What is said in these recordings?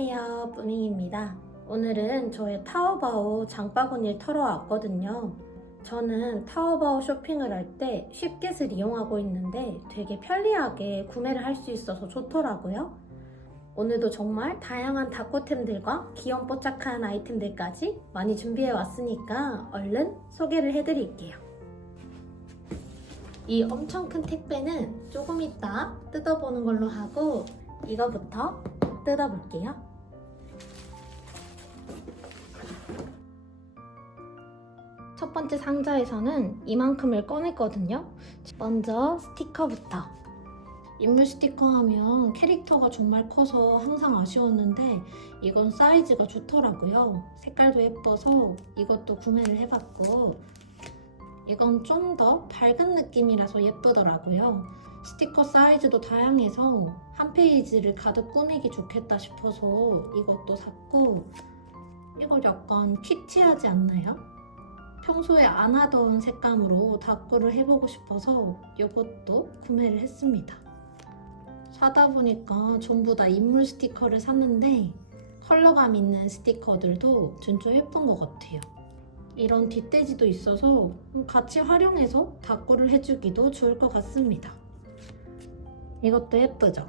안녕하세요 뿌밍입니다. 오늘은 저의 타오바오 장바구니를 털어 왔거든요. 저는 타오바오 쇼핑을 할 때 쉽게을 이용하고 있는데 되게 편리하게 구매를 할 수 있어서 좋더라고요. 오늘도 정말 다양한 닭고템들과 귀염뽀짝한 아이템들까지 많이 준비해 왔으니까 얼른 소개를 해드릴게요. 이 엄청 큰 택배는 조금 이따 뜯어보는 걸로 하고 이거부터 뜯어볼게요. 첫 번째 상자에서는 이만큼을 꺼냈거든요. 먼저 스티커부터. 인물 스티커 하면 캐릭터가 정말 커서 항상 아쉬웠는데 이건 사이즈가 좋더라고요. 색깔도 예뻐서 이것도 구매를 해봤고 이건 좀 더 밝은 느낌이라서 예쁘더라고요. 스티커 사이즈도 다양해서 한 페이지를 가득 꾸미기 좋겠다 싶어서 이것도 샀고 이거 약간 키치하지 않나요? 평소에 안 하던 색감으로 다꾸를 해보고 싶어서 이것도 구매를 했습니다. 사다 보니까 전부 다 인물 스티커를 샀는데 컬러감 있는 스티커들도 진짜 예쁜 것 같아요. 이런 뒷돼지도 있어서 같이 활용해서 다꾸를 해주기도 좋을 것 같습니다. 이것도 예쁘죠?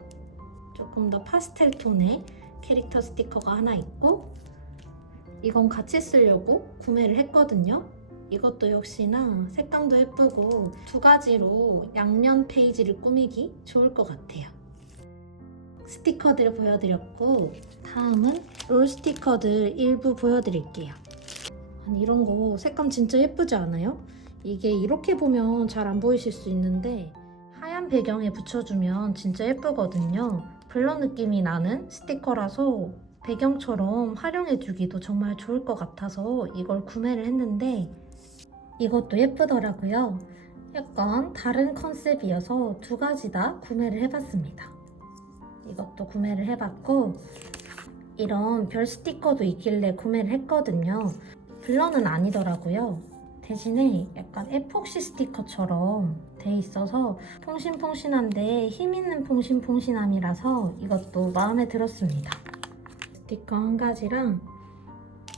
조금 더 파스텔 톤의 캐릭터 스티커가 하나 있고 이건 같이 쓰려고 구매를 했거든요. 이것도 역시나 색감도 예쁘고 두 가지로 양면 페이지를 꾸미기 좋을 것 같아요. 스티커들을 보여드렸고 다음은 롤 스티커들 일부 보여드릴게요. 이런 거 색감 진짜 예쁘지 않아요? 이게 이렇게 보면 잘 안 보이실 수 있는데 하얀 배경에 붙여주면 진짜 예쁘거든요. 블러 느낌이 나는 스티커라서 배경처럼 활용해주기도 정말 좋을 것 같아서 이걸 구매를 했는데 이것도 예쁘더라고요. 약간 다른 컨셉이어서 두 가지 다 구매를 해봤습니다. 이것도 구매를 해봤고 이런 별 스티커도 있길래 구매를 했거든요. 블러는 아니더라고요. 대신에 약간 에폭시 스티커처럼 돼 있어서 퐁신퐁신한데 힘있는 퐁신퐁신함이라서 이것도 마음에 들었습니다. 스티커 한 가지랑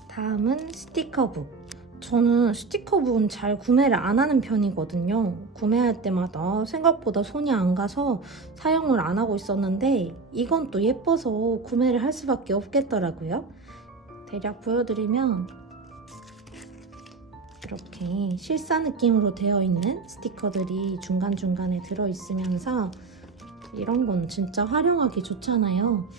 다음은 스티커북. 저는 스티커북은 잘 구매를 안 하는 편이거든요. 구매할 때마다 생각보다 손이 안 가서 사용을 안 하고 있었는데 이건 또 예뻐서 구매를 할 수밖에 없겠더라고요. 대략 보여드리면 이렇게 실사 느낌으로 되어 있는 스티커들이 중간중간에 들어있으면서 이런 건 진짜 활용하기 좋잖아요.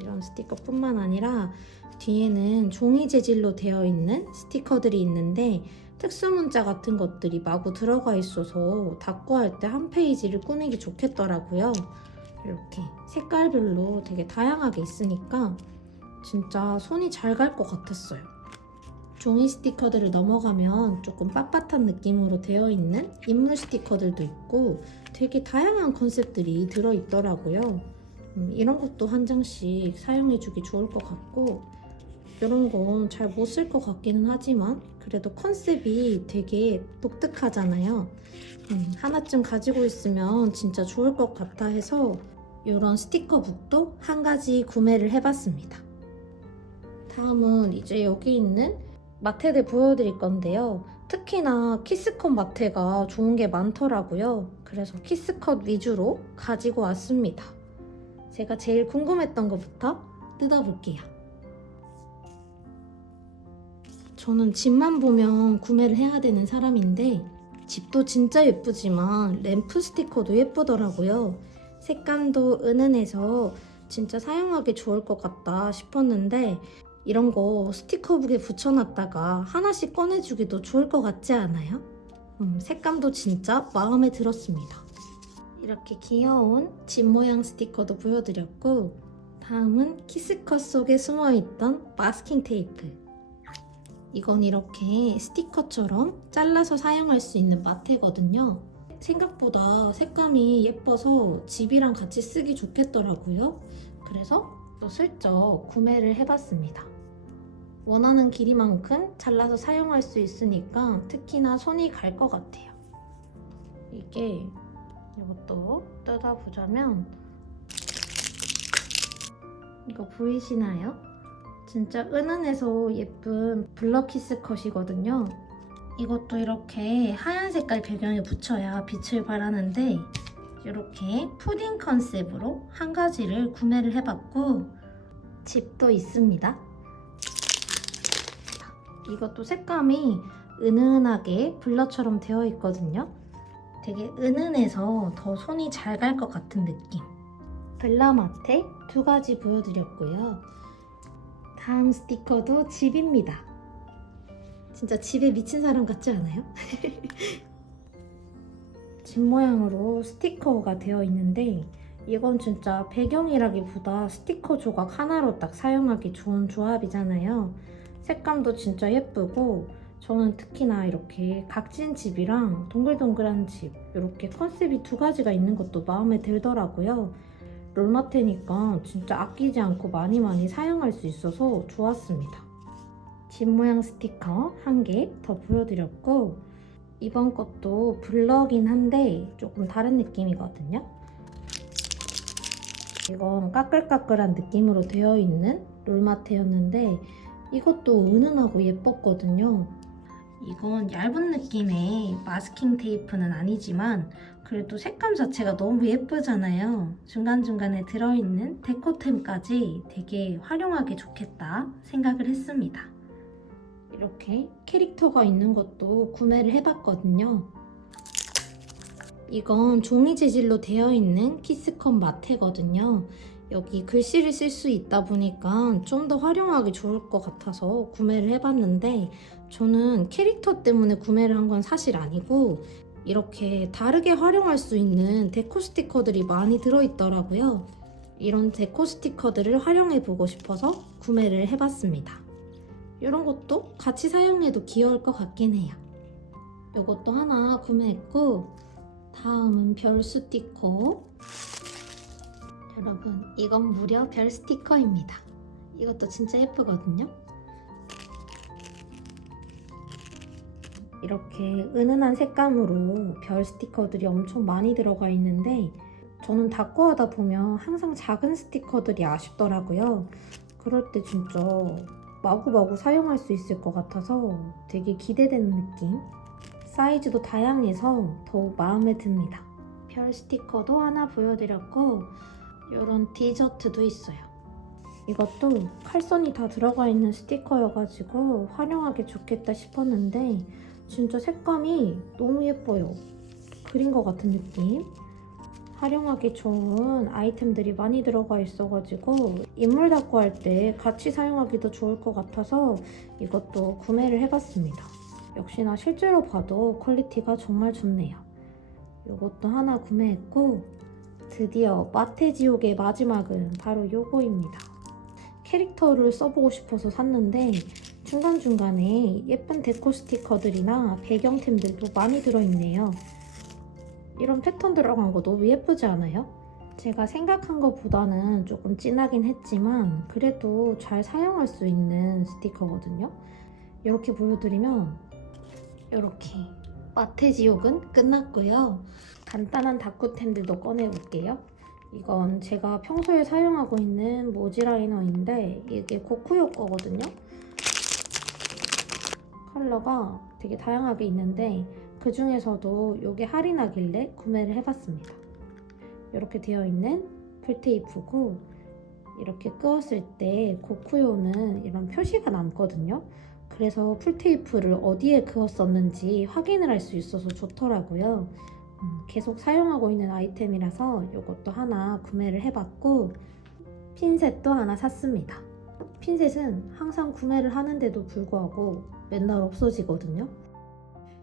이런 스티커뿐만 아니라 뒤에는 종이 재질로 되어 있는 스티커들이 있는데 특수 문자 같은 것들이 마구 들어가 있어서 닫고 할 때 한 페이지를 꾸미기 좋겠더라고요. 이렇게 색깔별로 되게 다양하게 있으니까 진짜 손이 잘 갈 것 같았어요. 종이 스티커들을 넘어가면 조금 빳빳한 느낌으로 되어 있는 인물 스티커들도 있고 되게 다양한 컨셉들이 들어 있더라고요. 음, 이런 것도 한 장씩 사용해주기 좋을 것 같고 이런 건 잘 못 쓸 것 같기는 하지만 그래도 컨셉이 되게 독특하잖아요. 음, 하나쯤 가지고 있으면 진짜 좋을 것 같아 해서 이런 스티커북도 한 가지 구매를 해봤습니다. 다음은 이제 여기 있는 마테들 보여드릴 건데요. 특히나 키스컷 마테가 좋은 게 많더라고요. 그래서 키스컷 위주로 가지고 왔습니다. 제가 제일 궁금했던 것부터 뜯어볼게요. 저는 집만 보면 구매를 해야 되는 사람인데 집도 진짜 예쁘지만 램프 스티커도 예쁘더라고요. 색감도 은은해서 진짜 사용하기 좋을 것 같다 싶었는데 이런 거 스티커북에 붙여놨다가 하나씩 꺼내주기도 좋을 것 같지 않아요? 음, 색감도 진짜 마음에 들었습니다. 이렇게 귀여운 집 모양 스티커도 보여드렸고 다음은 키스컷 속에 숨어있던 마스킹 테이프 이건 이렇게 스티커처럼 잘라서 사용할 수 있는 마테거든요. 생각보다 색감이 예뻐서 집이랑 같이 쓰기 좋겠더라고요. 그래서 또 슬쩍 구매를 해봤습니다. 원하는 길이만큼 잘라서 사용할 수 있으니까 특히나 손이 갈 것 같아요. 이게 이것도 뜯어보자면 이거 보이시나요? 진짜 은은해서 예쁜 블러키스 컷이거든요. 이것도 이렇게 하얀 색깔 배경에 붙여야 빛을 발하는데 이렇게 푸딩 컨셉으로 한 가지를 구매를 해봤고 집도 있습니다. 이것도 색감이 은은하게 블러처럼 되어 있거든요. 되게 은은해서 더 손이 잘 갈 것 같은 느낌. 블라마테 두 가지 보여드렸고요. 다음 스티커도 집입니다. 진짜 집에 미친 사람 같지 않아요? 집 모양으로 스티커가 되어 있는데 이건 진짜 배경이라기보다 스티커 조각 하나로 딱 사용하기 좋은 조합이잖아요. 색감도 진짜 예쁘고 저는 특히나 이렇게 각진 집이랑 동글동글한 집 이렇게 컨셉이 두 가지가 있는 것도 마음에 들더라고요. 롤마테니까 진짜 아끼지 않고 많이 많이 사용할 수 있어서 좋았습니다. 집 모양 스티커 한 개 더 보여드렸고 이번 것도 블러긴 한데 조금 다른 느낌이거든요. 이건 까끌까끌한 느낌으로 되어 있는 롤마테였는데 이것도 은은하고 예뻤거든요. 이건 얇은 느낌의 마스킹 테이프는 아니지만 그래도 색감 자체가 너무 예쁘잖아요. 중간중간에 들어있는 데코템까지 되게 활용하기 좋겠다 생각을 했습니다. 이렇게 캐릭터가 있는 것도 구매를 해봤거든요. 이건 종이 재질로 되어 있는 키스컷 마테거든요. 여기 글씨를 쓸 수 있다 보니까 좀 더 활용하기 좋을 것 같아서 구매를 해봤는데 저는 캐릭터 때문에 구매를 한 건 사실 아니고 이렇게 다르게 활용할 수 있는 데코 스티커들이 많이 들어있더라고요. 이런 데코 스티커들을 활용해 보고 싶어서 구매를 해봤습니다. 이런 것도 같이 사용해도 귀여울 것 같긴 해요. 이것도 하나 구매했고 다음은 별 스티커 여러분 이건 무려 별 스티커입니다. 이것도 진짜 예쁘거든요. 이렇게 은은한 색감으로 별 스티커들이 엄청 많이 들어가 있는데 저는 닦고 하다 보면 항상 작은 스티커들이 아쉽더라고요. 그럴 때 진짜 마구마구 사용할 수 있을 것 같아서 되게 기대되는 느낌. 사이즈도 다양해서 더욱 마음에 듭니다. 별 스티커도 하나 보여드렸고 이런 디저트도 있어요. 이것도 칼선이 다 들어가 있는 스티커여가지고 활용하기 좋겠다 싶었는데 진짜 색감이 너무 예뻐요. 그린 것 같은 느낌. 활용하기 좋은 아이템들이 많이 들어가 있어가지고 인물 닦고 할 때 같이 사용하기도 좋을 것 같아서 이것도 구매를 해봤습니다. 역시나 실제로 봐도 퀄리티가 정말 좋네요. 이것도 하나 구매했고 드디어 마테지옥의 마지막은 바로 요거입니다. 캐릭터를 써보고 싶어서 샀는데 중간중간에 예쁜 데코 스티커들이나 배경템들도 많이 들어있네요. 이런 패턴 들어간 거 너무 예쁘지 않아요? 제가 생각한 것보다는 조금 진하긴 했지만 그래도 잘 사용할 수 있는 스티커거든요. 이렇게 보여드리면 이렇게 마테지옥은 끝났고요. 간단한 다꾸템들도 꺼내볼게요. 이건 제가 평소에 사용하고 있는 모지 라이너인데 이게 고쿠요 거거든요. 컬러가 되게 다양하게 있는데 그 중에서도 이게 할인하길래 구매를 해봤습니다. 이렇게 되어 있는 풀테이프고 이렇게 끄었을 때 고쿠요는 이런 표시가 남거든요. 그래서 풀테이프를 어디에 그었었는지 확인을 할 수 있어서 좋더라고요. 음, 계속 사용하고 있는 아이템이라서 이것도 하나 구매를 해봤고 핀셋도 하나 샀습니다. 핀셋은 항상 구매를 하는데도 불구하고 맨날 없어지거든요.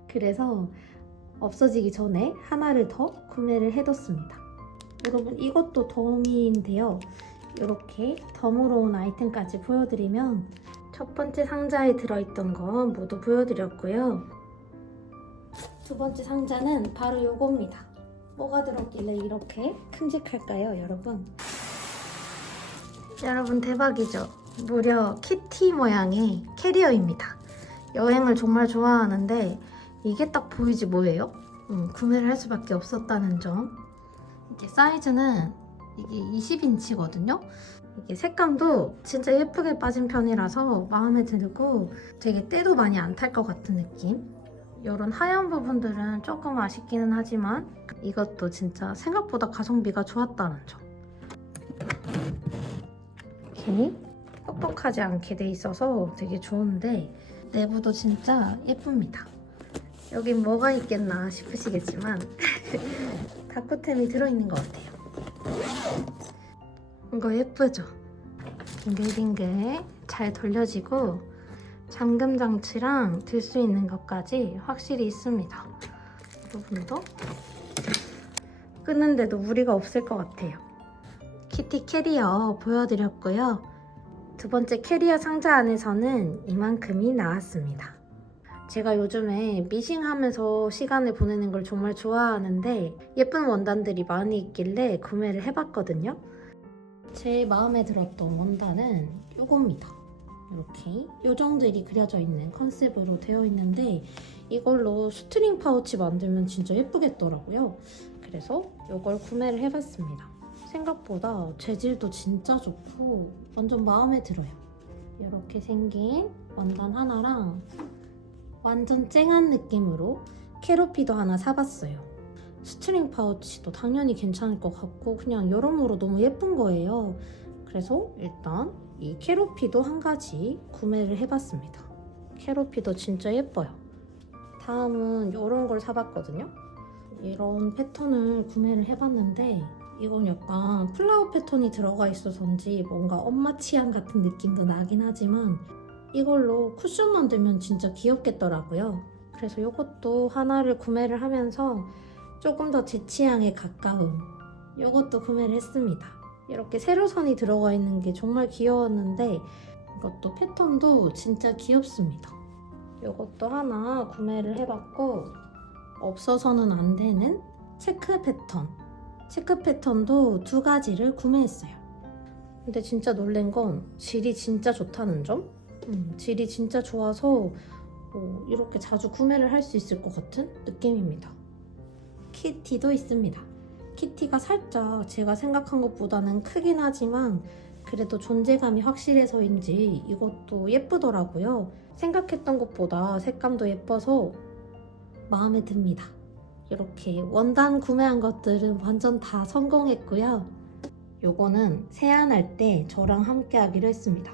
그래서 없어지기 전에 하나를 더 구매를 해뒀습니다. 여러분 이것도 덤인데요. 이렇게 덤으로 온 아이템까지 보여드리면 첫 번째 상자에 들어있던 건 모두 보여드렸고요. 두 번째 상자는 바로 요겁니다. 뭐가 들었길래 이렇게 큼직할까요, 여러분? 여러분 대박이죠? 무려 키티 모양의 캐리어입니다. 여행을 정말 좋아하는데 이게 딱 보이지 뭐예요? 음, 구매를 할 수밖에 없었다는 점. 이게 사이즈는 이게 20인치거든요. 이게 색감도 진짜 예쁘게 빠진 편이라서 마음에 들고 되게 때도 많이 안 탈 것 같은 느낌? 이런 하얀 부분들은 조금 아쉽기는 하지만 이것도 진짜 생각보다 가성비가 좋았다는 점. 이렇게 뻑뻑하지 않게 돼 있어서 되게 좋은데 내부도 진짜 예쁩니다. 여긴 뭐가 있겠나 싶으시겠지만 다크템이 들어있는 것 같아요. 이거 예쁘죠? 빙글빙글 잘 돌려지고 잠금 장치랑 들 수 있는 것까지 확실히 있습니다. 이 부분도 끄는데도 무리가 없을 것 같아요. 키티 캐리어 보여드렸고요. 두 번째 캐리어 상자 안에서는 이만큼이 나왔습니다. 제가 요즘에 미싱하면서 시간을 보내는 걸 정말 좋아하는데 예쁜 원단들이 많이 있길래 구매를 해봤거든요. 제 마음에 들었던 원단은 이겁니다. 이렇게 요정들이 그려져 있는 컨셉으로 되어 있는데 이걸로 스트링 파우치 만들면 진짜 예쁘겠더라고요. 그래서 이걸 구매를 해봤습니다. 생각보다 재질도 진짜 좋고 완전 마음에 들어요. 이렇게 생긴 원단 하나랑 완전 쨍한 느낌으로 캐로피도 하나 사봤어요. 스트링 파우치도 당연히 괜찮을 것 같고 그냥 여러모로 너무 예쁜 거예요. 그래서 일단 이 캐로피도 한 가지 구매를 해봤습니다. 캐로피도 진짜 예뻐요. 다음은 이런 걸 사봤거든요. 이런 패턴을 구매를 해봤는데 이건 약간 플라워 패턴이 들어가 있어서인지 뭔가 엄마 취향 같은 느낌도 나긴 하지만 이걸로 쿠션 만들면 진짜 귀엽겠더라고요. 그래서 이것도 하나를 구매를 하면서 조금 더 제 취향에 가까운 이것도 구매를 했습니다. 이렇게 세로선이 들어가 있는 게 정말 귀여웠는데 이것도 패턴도 진짜 귀엽습니다. 이것도 하나 구매를 해봤고 없어서는 안 되는 체크 패턴 체크 패턴도 두 가지를 구매했어요. 근데 진짜 놀란 건 질이 진짜 좋다는 점? 음, 질이 진짜 좋아서 어, 이렇게 자주 구매를 할 수 있을 것 같은 느낌입니다. 키티도 있습니다. 키티가 살짝 제가 생각한 것보다는 크긴 하지만 그래도 존재감이 확실해서인지 이것도 예쁘더라고요. 생각했던 것보다 색감도 예뻐서 마음에 듭니다. 이렇게 원단 구매한 것들은 완전 다 성공했고요. 요거는 세안할 때 저랑 함께 하기로 했습니다.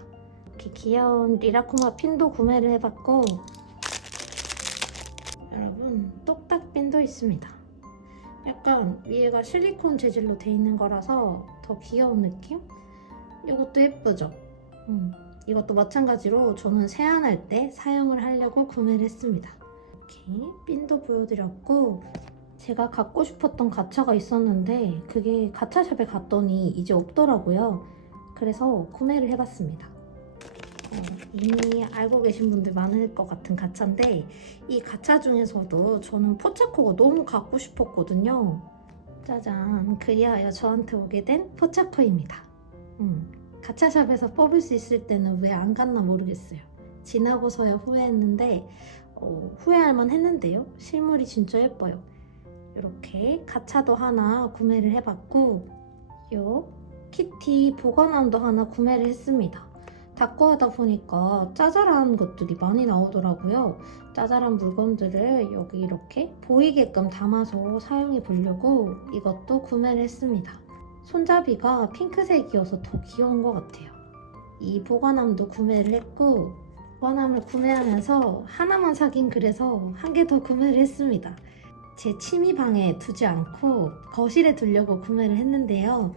이렇게 귀여운 리라코마 핀도 구매를 해봤고 여러분 똑딱 핀도 있습니다. 약간 위에가 실리콘 재질로 돼 있는 거라서 더 귀여운 느낌? 이것도 예쁘죠? 음, 이것도 마찬가지로 저는 세안할 때 사용을 하려고 구매를 했습니다. 이렇게 핀도 보여드렸고 제가 갖고 싶었던 가차가 있었는데 그게 가차샵에 갔더니 이제 없더라고요. 그래서 구매를 해봤습니다. 어, 이미 알고 계신 분들 많을 것 같은 가차인데 이 가차 중에서도 저는 포차코가 너무 갖고 싶었거든요. 짜잔, 그리하여 저한테 오게 된 포차코입니다. 음, 가차샵에서 뽑을 수 있을 때는 왜 안 갔나 모르겠어요. 지나고서야 후회했는데 어, 후회할만 했는데요. 실물이 진짜 예뻐요. 이렇게 가차도 하나 구매를 해봤고 요 키티 보관함도 하나 구매를 했습니다. 닦고 하다 보니까 짜잘한 것들이 많이 나오더라고요. 짜잘한 물건들을 여기 이렇게 보이게끔 담아서 사용해 보려고 이것도 구매를 했습니다. 손잡이가 핑크색이어서 더 귀여운 것 같아요. 이 보관함도 구매를 했고 보관함을 구매하면서 하나만 사긴 그래서 한 개 더 구매를 했습니다. 제 취미방에 두지 않고 거실에 두려고 구매를 했는데요.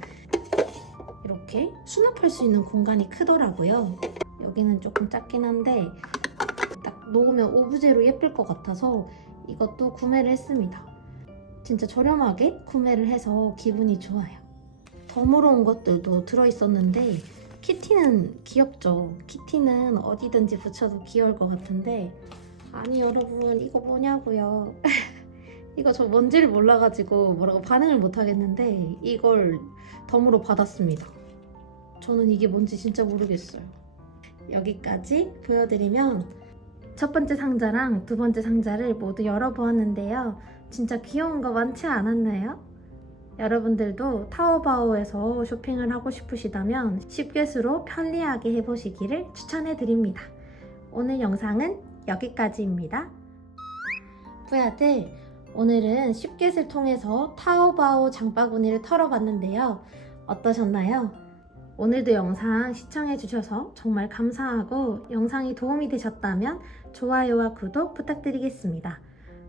이렇게 수납할 수 있는 공간이 크더라고요. 여기는 조금 작긴 한데 딱 놓으면 오브제로 예쁠 것 같아서 이것도 구매를 했습니다. 진짜 저렴하게 구매를 해서 기분이 좋아요. 덤으로 온 것들도 들어있었는데 키티는 귀엽죠. 키티는 어디든지 붙여도 귀여울 것 같은데 아니 여러분 이거 뭐냐고요. 이거 저 뭔지를 몰라가지고 뭐라고 반응을 못 하겠는데 이걸 덤으로 받았습니다. 저는 이게 뭔지 진짜 모르겠어요. 여기까지 보여드리면 첫 번째 상자랑 두 번째 상자를 모두 열어보았는데요. 진짜 귀여운 거 많지 않았나요? 여러분들도 타오바오에서 쇼핑을 하고 싶으시다면 쉽게수로 편리하게 해보시기를 추천해 드립니다. 오늘 영상은 여기까지입니다. 부야들, 오늘은 쉽게을 통해서 타오바오 장바구니를 털어봤는데요. 어떠셨나요? 오늘도 영상 시청해주셔서 정말 감사하고 영상이 도움이 되셨다면 좋아요와 구독 부탁드리겠습니다.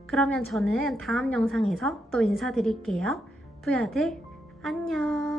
그러면 저는 다음 영상에서 또 인사드릴게요. 부야들, 안녕!